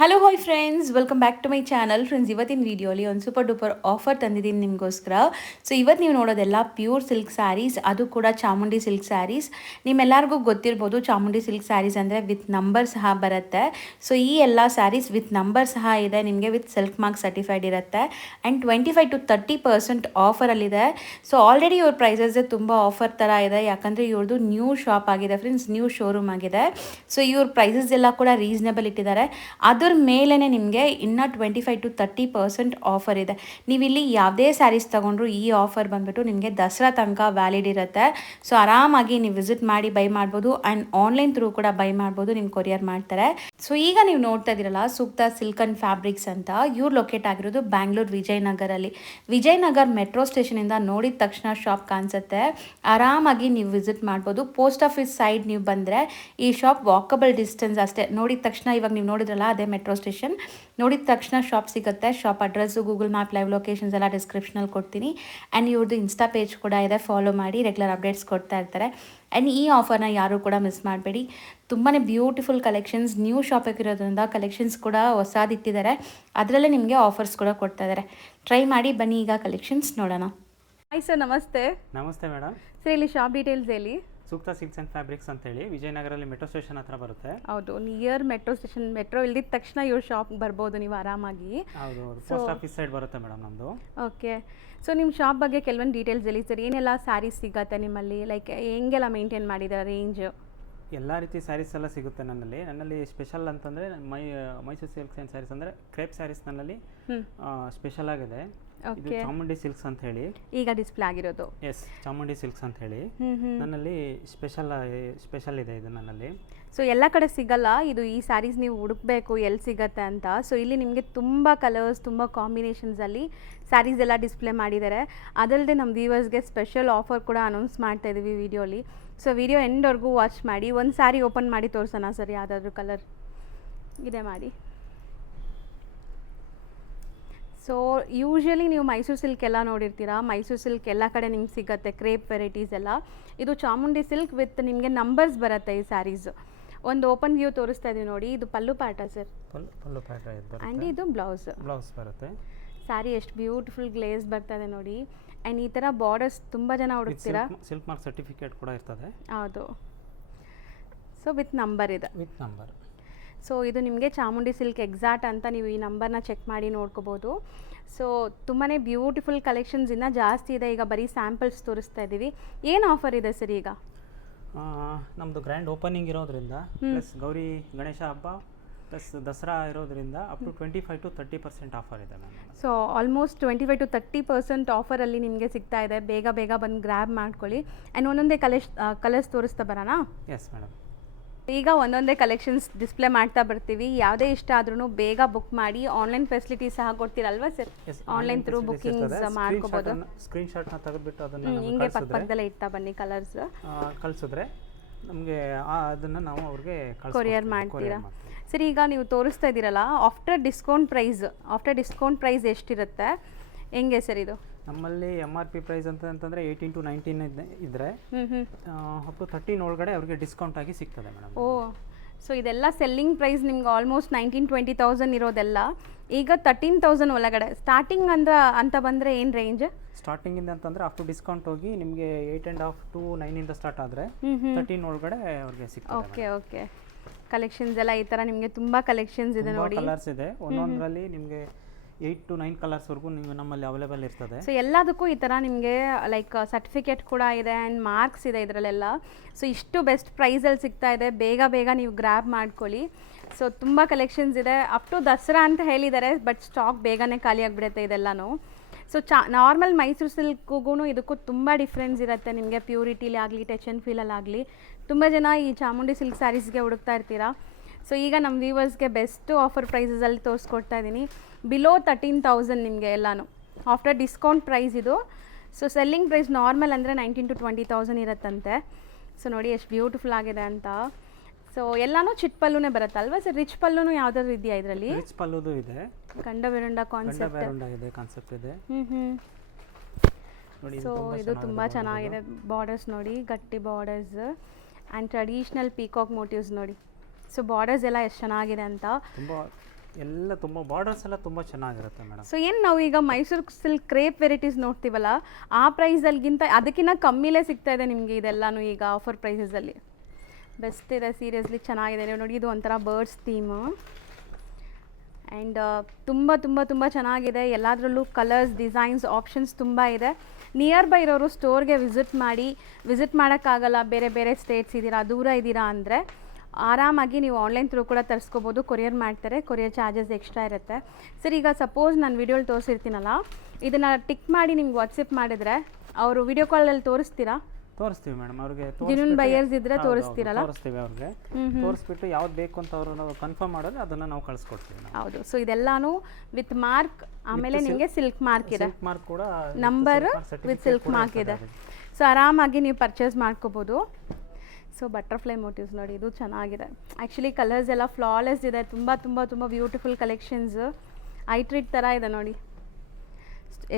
Hello hi friends, welcome back to my channel. Friends, ಇವತ್ತಿನ ವೀಡಿಯೋಲಿ ಒಂದು ಸೂಪರ್ ಡೂಪರ್ ಆಫರ್ ತಂದಿದ್ದೀನಿ ನಿಮಗೋಸ್ಕರ. ಸೊ ಇವತ್ತು ನೀವು ನೋಡೋದೆಲ್ಲ ಪ್ಯೂರ್ ಸಿಲ್ಕ್ ಸ್ಯಾರೀಸ್, ಅದು ಕೂಡ ಚಾಮುಂಡಿ ಸಿಲ್ಕ್ ಸ್ಯಾರೀಸ್. ನಿಮ್ಮೆಲ್ಲರಿಗೂ ಗೊತ್ತಿರ್ಬೋದು ಚಾಮುಂಡಿ ಸಿಲ್ಕ್ ಸ್ಯಾರೀಸ್ ಅಂದರೆ ವಿತ್ ನಂಬರ್ ಸಹ ಬರುತ್ತೆ. ಸೊ ಈ ಎಲ್ಲ ಸ್ಯಾರೀಸ್ ವಿತ್ ನಂಬರ್ ಸಹ ಇದೆ, ನಿಮಗೆ ವಿತ್ ಸೆಲ್ಫ್ ಮಾರ್ಕ್ ಸರ್ಟಿಫೈಡ್ ಇರುತ್ತೆ. And 25% to 30% ಆಫರಲ್ಲಿದೆ. ಸೊ ಆಲ್ರೆಡಿ ಇವ್ರ ಪ್ರೈಸಸ್ ತುಂಬ ಆಫರ್ ಥರ ಇದೆ, ಯಾಕಂದರೆ ಇವ್ರದ್ದು ನ್ಯೂ ಶಾಪ್ ಆಗಿದೆ ಫ್ರೆಂಡ್ಸ್, ನ್ಯೂ ಶೋರೂಮ್ ಆಗಿದೆ. ಸೊ ಇವ್ರ ಪ್ರೈಸಸ್ ಎಲ್ಲ ಕೂಡ ರೀಸನೇಬಲ್ ಇಟ್ಟಿದ್ದಾರೆ. ಅದರ ಮೇಲೇ ನಿಮಗೆ ಇನ್ನೂ 25% to 30% ಆಫರ್ ಇದೆ. ನೀವು ಇಲ್ಲಿ ಯಾವುದೇ ಸ್ಯಾರೀಸ್ ತೊಗೊಂಡ್ರು ಈ ಆಫರ್ ಬಂದುಬಿಟ್ಟು ನಿಮಗೆ ದಸರಾ ತನಕ ವ್ಯಾಲಿಡ್ ಇರುತ್ತೆ. ಸೊ ಆರಾಮಾಗಿ ನೀವು ವಿಸಿಟ್ ಮಾಡಿ ಬೈ ಮಾಡ್ಬೋದು. ಆ್ಯಂಡ್ ಆನ್ಲೈನ್ ಥ್ರೂ ಕೂಡ ಬೈ ಮಾಡ್ಬೋದು, ನಿಮ್ಗೆ ಕೊರಿಯರ್ ಮಾಡ್ತಾರೆ. ಸೊ ಈಗ ನೀವು ನೋಡ್ತಾ ಇದ್ದೀರಲ್ಲ ಸೂಕ್ತ ಸಿಲ್ಕ್ ಆ್ಯಂಡ್ ಫ್ಯಾಬ್ರಿಕ್ಸ್ ಅಂತ, ಇವ್ರು ಲೊಕೇಟ್ ಆಗಿರೋದು ಬ್ಯಾಂಗ್ಳೂರು ವಿಜಯನಗರಲ್ಲಿ. ವಿಜಯನಗರ್ ಮೆಟ್ರೋ ಸ್ಟೇಷನಿಂದ ನೋಡಿದ ತಕ್ಷಣ ಶಾಪ್ ಕಾಣಿಸುತ್ತೆ. ಆರಾಮಾಗಿ ನೀವು ವಿಸಿಟ್ ಮಾಡ್ಬೋದು. ಪೋಸ್ಟ್ ಆಫೀಸ್ ಸೈಡ್ ನೀವು ಬಂದರೆ ಈ ಶಾಪ್ ವಾಕಬಲ್ ಡಿಸ್ಟೆನ್ಸ್ ಅಷ್ಟೇ. ನೋಡಿದ ತಕ್ಷಣ ಇವಾಗ ನೀವು ನೋಡಿದ್ರಲ್ಲ ಅದೇ ಮೆಟ್ರೋ ಸ್ಟೇಷನ್, ನೋಡಿದ ತಕ್ಷಣ ಶಾಪ್ ಸಿಗುತ್ತೆ. Shop address, Google map, live locations ಎಲ್ಲ ಡಿಸ್ಕ್ರಿಪ್ಷನಲ್ಲಿ ಕೊಡ್ತೀನಿ. ಆ್ಯಂಡ್ ಇವ್ರದ್ದು ಇನ್ಸ್ಟಾ ಪೇಜ್ ಕೂಡ ಇದೆ, ಫಾಲೋ ಮಾಡಿ, ರೆಗ್ಯುಲರ್ ಅಪ್ಡೇಟ್ಸ್ ಕೊಡ್ತಾ ಇರ್ತಾರೆ. ಆ್ಯಂಡ್ ಈ ಆಫರ್ನ ಯಾರೂ ಕೂಡ ಮಿಸ್ ಮಾಡಬೇಡಿ. ತುಂಬಾ ಬ್ಯೂಟಿಫುಲ್ ಕಲೆಕ್ಷನ್ಸ್, ನ್ಯೂ ಶಾಪ್ ಆಗಿರೋದ್ರಿಂದ ಕಲೆಕ್ಷನ್ಸ್ ಕೂಡ ಹೊಸದಿಟ್ಟಿದ್ದಾರೆ. ಅದರಲ್ಲೇ ನಿಮಗೆ ಆಫರ್ಸ್ ಕೂಡ ಕೊಡ್ತಾ ಇದ್ದಾರೆ. ಟ್ರೈ ಮಾಡಿ, ಬನ್ನಿ ಈಗ ಕಲೆಕ್ಷನ್ಸ್ ನೋಡೋಣ. ಹಾಯ್ ಸರ್, ನಮಸ್ತೆ. ನಮಸ್ತೆ ಮೇಡಮ್. ಸರ್ ಇಲ್ಲಿ ಶಾಪ್ ಡೀಟೇಲ್ಸ್ ಹೇಳಿ. ಸೂಕ್ತ ಸಿಲ್ಕ್ಸ್ ಆ್ಯಂಡ್ ಫ್ಯಾಬ್ರಿಕ್ಸ್ ಅಂತೇಳಿ ವಿಜಯನಗರಲ್ಲಿ ಮೆಟ್ರೋ ಸ್ಟೇಷನ್ ಹತ್ರ ಬರುತ್ತೆ. ಹೌದು, ನಿಯರ್ ಮೆಟ್ರೋ ಸ್ಟೇಷನ್. ಮೆಟ್ರೋ ಇಳಿದ ತಕ್ಷಣ ಇವ್ರ ಶಾಪ್ ಬರ್ಬೋದು ನೀವು ಆರಾಮಾಗಿ. ಹೌದು, ಪೋಸ್ಟ್ ಆಫೀಸ್ ಸೈಡ್ ಬರುತ್ತೆ ಮೇಡಮ್ ನಮ್ಮದು. ಓಕೆ, ಸೊ ನಿಮ್ಮ ಶಾಪ್ ಬಗ್ಗೆ ಕೆಲವೊಂದು ಡೀಟೇಲ್ಸ್ ಹೇಳಿ ಸರ್. ಏನೆಲ್ಲ ಸ್ಯಾರೀಸ್ ಸಿಗುತ್ತೆ ನಿಮ್ಮಲ್ಲಿ, ಲೈಕ್ ಹೆಂಗೆಲ್ಲ ಮೇಂಟೈನ್ ಮಾಡಿದ್ದಾರೆ ರೇಂಜ್? ಎಲ್ಲ ರೀತಿ ಸ್ಯಾರೀಸ್ ಎಲ್ಲ ಸಿಗುತ್ತೆ ನನ್ನಲ್ಲಿ ಸ್ಪೆಷಲ್ ಅಂತಂದರೆ ಮೈಸೂರು ಸಿಲ್ಕ್ಸ್ ಆ್ಯಂಡ್ ಸ್ಯಾರೀಸ್ ಅಂದರೆ ಕ್ರೇಪ್ ಸ್ಯಾರೀಸ್ ನನ್ನಲ್ಲಿ ಸ್ಪೆಷಲ್ ಆಗಿದೆ. ಇದು ಚಾಮುಂಡಿ ಸಿಲ್ಕ್ಸ್ ಅಂತ ಹೇಳಿ ಈಗ ಡಿಸ್ಪ್ಲೇ ಆಗಿರೋದು. ಎಸ್, ಚಾಮುಂಡಿ ಸಿಲ್ಕ್ಸ್ ಅಂತ ಹೇಳಿ ನನ್ನಲ್ಲಿ ಸ್ಪೆಷಲ್ ಇದೆ ಇದು ನನ್ನಲ್ಲಿ. ಸೊ ಎಲ್ಲ ಕಡೆ ಸಿಗಲ್ಲ ಇದು. ಈ ಸ್ಯಾರೀಸ್ ನೀವು ಹುಡುಕ್ಬೇಕು ಎಲ್ಲಿ ಸಿಗತ್ತೆ ಅಂತ. ಸೊ ಇಲ್ಲಿ ನಿಮಗೆ ತುಂಬ ಕಲರ್ಸ್, ತುಂಬ ಕಾಂಬಿನೇಷನ್ಸಲ್ಲಿ ಸ್ಯಾರೀಸ್ ಎಲ್ಲ ಡಿಸ್ಪ್ಲೇ ಮಾಡಿದ್ದಾರೆ. ಅದಲ್ಲದೆ ನಮ್ಮ ವ್ಯೂವರ್ಸ್ಗೆ ಸ್ಪೆಷಲ್ ಆಫರ್ ಕೂಡ ಅನೌನ್ಸ್ ಮಾಡ್ತಾ ಇದ್ದೀವಿ ವಿಡಿಯೋಲಿ. ಸೊ ವಿಡಿಯೋ ಎಂಡ್ವರೆಗೂ ವಾಚ್ ಮಾಡಿ. ಒಂದು ಸ್ಯಾರಿ ಓಪನ್ ಮಾಡಿ ತೋರಿಸೋಣ ಸರ್, ಯಾವುದಾದ್ರೂ ಕಲರ್ ಇದೆ ಮಾಡಿ. ಸೊ ಯೂಶ್ವಲಿ ನೀವು ಮೈಸೂರು ಸಿಲ್ಕ್ ಎಲ್ಲ ನೋಡಿರ್ತೀರಾ. ಮೈಸೂರು ಸಿಲ್ಕ್ ಎಲ್ಲ ಕಡೆ ನಿಮ್ಗೆ ಸಿಗುತ್ತೆ, ಕ್ರೇಪ್ ವೆರೈಟೀಸ್ ಎಲ್ಲ. ಇದು ಚಾಮುಂಡಿ ಸಿಲ್ಕ್ ವಿತ್ ನಿಮಗೆ ನಂಬರ್ಸ್ ಬರುತ್ತೆ ಈ ಸ್ಯಾರೀಸ್. ಒಂದು ಓಪನ್ ವ್ಯೂ ತೋರಿಸ್ತಾ ಇದೀವಿ ನೋಡಿ. ಇದು ಪಲ್ಲು ಪ್ಯಾಟ ಸರ್, ಪಲ್ಲು ಪ್ಯಾಟ ಆ್ಯಂಡ್ ಇದು ಬ್ಲೌಸ್ ಬರುತ್ತೆ. ಸ್ಯಾರಿ ಎಷ್ಟು ಬ್ಯೂಟಿಫುಲ್ ಗ್ಲೇಸ್ ಬರ್ತದೆ ನೋಡಿ. ಆ್ಯಂಡ್ ಈ ಥರ ಬಾರ್ಡರ್ಸ್ ತುಂಬ ಜನ ಹುಡುಕ್ತೀರಾ. ಸಿಲ್ಕ್ ಮಾರ್ಕ್ ಸರ್ಟಿಫಿಕೇಟ್ ಕೂಡ ಇರ್ತದೆ. ಹೌದು, ಸೊ ವಿತ್ ನಂಬರ್ ಇದೆ. With number. ಸೊ ಇದು ನಿಮಗೆ ಚಾಮುಂಡಿ ಸಿಲ್ಕ್ ಎಕ್ಸಾಕ್ಟ್ ಅಂತ ನೀವು ಈ ನಂಬರ್ನ ಚೆಕ್ ಮಾಡಿ ನೋಡ್ಕೋಬೋದು. ಸೊ ತುಂಬಾ ಬ್ಯೂಟಿಫುಲ್ ಕಲೆಕ್ಷನ್ಸ್ ಇನ್ನೂ ಜಾಸ್ತಿ ಇದೆ. ಈಗ ಬರೀ ಸ್ಯಾಂಪಲ್ಸ್ ತೋರಿಸ್ತಾ ಇದ್ದೀವಿ. ಏನು ಆಫರ್ ಇದೆ ಸರ್ ಈಗ? ನಮ್ಮದು ಗ್ರ್ಯಾಂಡ್ ಓಪನಿಂಗ್ ಇರೋದ್ರಿಂದ, ಪ್ಲಸ್ ಗೌರಿ ಗಣೇಶ ಹಬ್ಬ ಪ್ಲಸ್ ದಸರಾ ಇರೋದ್ರಿಂದ ಅಪ್ ಟು 25% to 30% ಆಫರ್ ಇದೆ ಮ್ಯಾಮ್. ಸೊ ಆಲ್ಮೋಸ್ಟ್ 25% to 30% ಆಫರಲ್ಲಿ ನಿಮಗೆ ಸಿಗ್ತಾ ಇದೆ. ಬೇಗ ಬೇಗ ಬಂದು ಗ್ರ್ಯಾಬ್ ಮಾಡ್ಕೊಳ್ಳಿ. ಆ್ಯಂಡ್ ಒಂದೊಂದೇ ಕಲರ್ಸ್ ತೋರಿಸ್ತಾ ಬರೋಣ? Yes madam. ಈಗ ಒಂದೊಂದೇ ಕಲೆಕ್ಷನ್ಸ್ ಡಿಸ್ಪ್ಲೇ ಮಾಡ್ತಾ ಬರ್ತೀವಿ. ಯಾವುದೇ ಇಷ್ಟ ಆದ್ರೂ ಬೇಗ ಬುಕ್ ಮಾಡಿ. ಆನ್ಲೈನ್ ಫೆಸಿಲಿಟಿ ಸಹ ಕೊಡ್ತೀರಲ್ವಾ ಸರ್? ಆನ್ಲೈನ್ ಥ್ರೂ ಬುಕ್ಕಿಂಗ್ಸ್ ಮಾಡ್ಕೋಬೋದು. ಸ್ಕ್ರೀನ್ ಶಾಟ್ನ ತೆಗೆದುಬಿಟ್ಟು ಅದನ್ನು ಹಿಂಗೆ ಪಕ್ಕದಲ್ಲೇ ಇಡ್ತಾ ಬನ್ನಿ. ಕಲರ್ಸ್ ಕಳಿಸಿದ್ರೆ ನಮಗೆ ಅದನ್ನು ನಾವು ಅವ್ರಿಗೆ ಕೊರಿಯರ್ ಮಾಡ್ತೀರಾ ಸರ್? ಈಗ ನೀವು ತೋರಿಸ್ತಾ ಇದ್ದೀರಲ್ಲ, ಆಫ್ಟರ್ ಡಿಸ್ಕೌಂಟ್ ಪ್ರೈಸ್ ಎಷ್ಟಿರುತ್ತೆ, ಹೆಂಗೆ ಸರ್ ಇದು? ನಮ್ಮಲ್ಲಿ MRP ಪ್ರೈಸ್ ಅಂತಂದರೆ 18 to 19 ಇದ್ದರೆ ಅಪ್ ಟು 13 ಒಳಗಡೆ ಅವ್ರಿಗೆ ಡಿಸ್ಕೌಂಟ್ ಆಗಿ ಸಿಗ್ತದೆ ಮೇಡಮ್. ಓ, ಸೊ ಇದೆಲ್ಲ ಸೆಲ್ಲಿಂಗ್ ಪ್ರೈಸ್ ನಿಮ್ಗೆ ಆಲ್ಮೋಸ್ಟ್ 19-20,000 ಇರೋದೆಲ್ಲ ಈಗ 13,000 ಒಳಗಡೆ ಸ್ಟಾರ್ಟಿಂಗ್ ಅಂತ ಬಂದರೆ ಏನು ರೇಂಜ್? ಸ್ಟಾರ್ಟಿಂಗಿಂದ ಅಂತಂದರೆ ಅಪ್ ಟು ಡಿಸ್ಕೌಂಟ್ ಹೋಗಿ ನಿಮಗೆ 8.5 to 9 ಸ್ಟಾರ್ಟ್ ಆದರೆ 13 ಒಳಗಡೆ ಅವ್ರಿಗೆ ಸಿಗ್ತದೆ. ಓಕೆ ಓಕೆ, ಕಲೆಕ್ಷನ್ಸ್ ಎಲ್ಲ ಈ ಥರ ನಿಮಗೆ ತುಂಬ ಕಲೆಕ್ಷನ್ಸ್ ಇದೆ ನೋಡಿ. ಕಲರ್ಸ್ ಇದೆ, ಒಂದೊಂದರಲ್ಲಿ ನಿಮಗೆ 8 to 9 ಕಲರ್ಸ್ವರೆಗೂ ನೀವು ನಮ್ಮಲ್ಲಿ ಅವೈಲೇಬಲ್ ಇರ್ತದೆ. ಸೊ ಎಲ್ಲದಕ್ಕೂ ಈ ಥರ ನಿಮಗೆ ಲೈಕ್ ಸರ್ಟಿಫಿಕೇಟ್ ಕೂಡ ಇದೆ ಆ್ಯಂಡ್ ಮಾರ್ಕ್ಸ್ ಇದೆ ಇದರಲ್ಲೆಲ್ಲ. ಸೊ ಇಷ್ಟು ಬೆಸ್ಟ್ ಪ್ರೈಸಲ್ಲಿ ಸಿಗ್ತಾ ಇದೆ. ಬೇಗ ಬೇಗ ನೀವು ಗ್ರ್ಯಾಬ್ ಮಾಡ್ಕೊಳ್ಳಿ. ಸೊ ತುಂಬ ಕಲೆಕ್ಷನ್ಸ್ ಇದೆ. ಅಪ್ ಟು ದಸರಾ ಅಂತ ಹೇಳಿದ್ದಾರೆ, ಬಟ್ ಸ್ಟಾಕ್ ಬೇಗನೆ ಖಾಲಿ ಆಗಿಬಿಡುತ್ತೆ ಇದೆಲ್ಲನೂ. ಸೊ ನಾರ್ಮಲ್ ಮೈಸೂರು ಸಿಲ್ಕ್ಗೂ ಇದಕ್ಕೂ ತುಂಬ ಡಿಫ್ರೆನ್ಸ್ ಇರುತ್ತೆ ನಿಮಗೆ. ಪ್ಯೂರಿಟಿಲಿ ಆಗಲಿ, ಟಚ್ ಆ್ಯಂಡ್ ಫೀಲಲ್ಲಾಗಲಿ. ತುಂಬ ಜನ ಈ ಚಾಮುಂಡಿ ಸಿಲ್ಕ್ ಸ್ಯಾರೀಸ್ಗೆ ಹುಡುಕ್ತಾ ಇರ್ತೀರಾ. ಸೊ ಈಗ ನಮ್ಮ ವ್ಯೂವರ್ಸ್ಗೆ ಬೆಸ್ಟು ಆಫರ್ ಪ್ರೈಸಸಲ್ಲಿ ತೋರಿಸ್ಕೊಡ್ತಾ ಇದ್ದೀನಿ. ಬಿಲೋ 13,000 ನಿಮಗೆ ಎಲ್ಲನೂ ಆಫ್ಟರ್ ಡಿಸ್ಕೌಂಟ್ ಪ್ರೈಸ್ ಇದು. ಸೊ ಸೆಲ್ಲಿಂಗ್ ಪ್ರೈಸ್ ನಾರ್ಮಲ್ ಅಂದರೆ 19 to 20,000 ಇರುತ್ತಂತೆ. ಸೊ ನೋಡಿ ಎಷ್ಟು ಬ್ಯೂಟಿಫುಲ್ ಆಗಿದೆ ಅಂತ. ಸೊ ಎಲ್ಲನೂ ಚಿಟ್ ಪಲ್ಲುನೇ ಬರುತ್ತಲ್ವಾ ಸರ್? ರಿಚ್ ಪಲ್ಲುನು ಯಾವುದಾದ್ರು ಇದೆಯಾ ಇದರಲ್ಲಿ? ರಿಚ್ ಪಲ್ಲುದು ಇದೆ, ಗಂಡ ಬೆರುಂಡ ಕಾನ್ಸೆಪ್ಟ್ ಇದೆ. ಸೊ ಇದು ತುಂಬ ಚೆನ್ನಾಗಿದೆ. ಬಾರ್ಡರ್ಸ್ ನೋಡಿ, ಗಟ್ಟಿ borders and traditional peacock motives ನೋಡಿ. ಸೊ ಬಾರ್ಡರ್ಸ್ ಎಲ್ಲ ಎಷ್ಟು ಚೆನ್ನಾಗಿದೆ ಅಂತ. ತುಂಬ ಎಲ್ಲ ತುಂಬ ಬಾರ್ಡರ್ಸ್ ಎಲ್ಲ ತುಂಬ ಚೆನ್ನಾಗಿರುತ್ತೆ ಮೇಡಮ್. ಸೊ ಏನು ನಾವು ಈಗ ಮೈಸೂರು ಸಿಲ್ಕ್ ಕ್ರೇಪ್ ವೆರೈಟೀಸ್ ನೋಡ್ತೀವಲ್ಲ, ಆ ಪ್ರೈಸಲ್ಗಿಂತ ಅದಕ್ಕಿಂತ ಕಮ್ಮಿಲೇ ಸಿಗ್ತಾ ಇದೆ ನಿಮಗೆ ಇದೆಲ್ಲನೂ ಈಗ ಆಫರ್ ಪ್ರೈಸಸಲ್ಲಿ. ಬೆಸ್ಟ್ ಇದೆ, ಸೀರಿಯಸ್ಲಿ ಚೆನ್ನಾಗಿದೆ. ನೀವು ನೋಡಿ, ಇದು ಒಂಥರ ಬರ್ಡ್ಸ್ ಥೀಮು ಆ್ಯಂಡ್ ತುಂಬ ತುಂಬ ತುಂಬ ಚೆನ್ನಾಗಿದೆ. ಎಲ್ಲದರಲ್ಲೂ ಕಲರ್ಸ್, ಡಿಸೈನ್ಸ್, ಆಪ್ಷನ್ಸ್ ತುಂಬ ಇದೆ. ನಿಯರ್ ಬೈ ಇರೋರು ಸ್ಟೋರ್ಗೆ ವಿಸಿಟ್ ಮಾಡೋಕ್ಕಾಗಲ್ಲ, ಬೇರೆ ಬೇರೆ ಸ್ಟೇಟ್ಸ್ ಇದ್ದೀರಾ, ದೂರ ಇದ್ದೀರಾ ಅಂದರೆ ಆರಾಮಾಗಿ ನೀವು ಆನ್ಲೈನ್ ಥ್ರೂ ಕೂಡ ತರಿಸ್ಕೋಬೋದು. ಕೊರಿಯರ್ ಮಾಡ್ತಾರೆ, ಕೊರಿಯರ್ ಚಾರ್ಜಸ್ ಎಕ್ಸ್ಟ್ರಾ ಇರುತ್ತೆ. ಸರ್, ಈಗ ಸಪೋಸ್ ನಾನು ವಿಡಿಯೋಲಿ ತೋರಿಸಿರ್ತೀನಲ್ಲ, ಇದನ್ನು ಟಿಕ್ ಮಾಡಿ ನಿಮ್ಗೆ ವಾಟ್ಸಪ್ ಮಾಡಿದರೆ ಅವರು ವಿಡಿಯೋ ಕಾಲಲ್ಲಿ ತೋರಿಸ್ತೀರಾ? ತೋರಿಸ್ತೀವಿ ಮೇಡಮ್. ಅವ್ರಿಗೆ ಜೆನ್ಯೂನ್ ಬೈಯರ್ಸ್ ಇದ್ರೆ ತೋರಿಸ್ತೀರಲ್ಲ? ತೋರಿಸ್ತೀವಿ ಅವ್ರಿಗೆ. ತೋರಿಸ್ಬಿಟ್ಟು ಯಾವ್ದು ಬೇಕು ಅಂತ ಅವರು ನಾವು ಕನ್ಫರ್ಮ್ ಮಾಡಿದ್ರೆ ಅದನ್ನು ನಾವು ಕಳಿಸ್ಕೊಡ್ತೀವಿ ನಾವು. ಹೌದು. ಸೊ ಇದೆಲ್ಲಾನು ವಿತ್ ಮಾರ್ಕ್, ಆಮೇಲೆ ನಿಮಗೆ ಸಿಲ್ಕ್ ಮಾರ್ಕ್ ಇದೆ, ಮಾರ್ಕ್ ಕೂಡ ನಂಬರ್ ವಿತ್ ಸಿಲ್ಕ್ ಮಾರ್ಕ್ ಇದೆ. ಸೊ ಆರಾಮಾಗಿ ನೀವು ಪರ್ಚೇಸ್ ಮಾಡ್ಕೋಬೋದು. ಸೊ ಬಟರ್ಫ್ಲೈ ಮೋಟಿವ್ಸ್ ನೋಡಿ, ಇದು ಚೆನ್ನಾಗಿದೆ. ಆ್ಯಕ್ಚುಲಿ ಕಲರ್ಸ್ ಎಲ್ಲ ಫ್ಲಾಲೆಸ್ ಇದೆ, ತುಂಬ ತುಂಬ ತುಂಬ ಬ್ಯೂಟಿಫುಲ್ ಕಲೆಕ್ಷನ್ಸ್. ಐಟ್ರಿಟ್ ಥರ ಇದೆ ನೋಡಿ,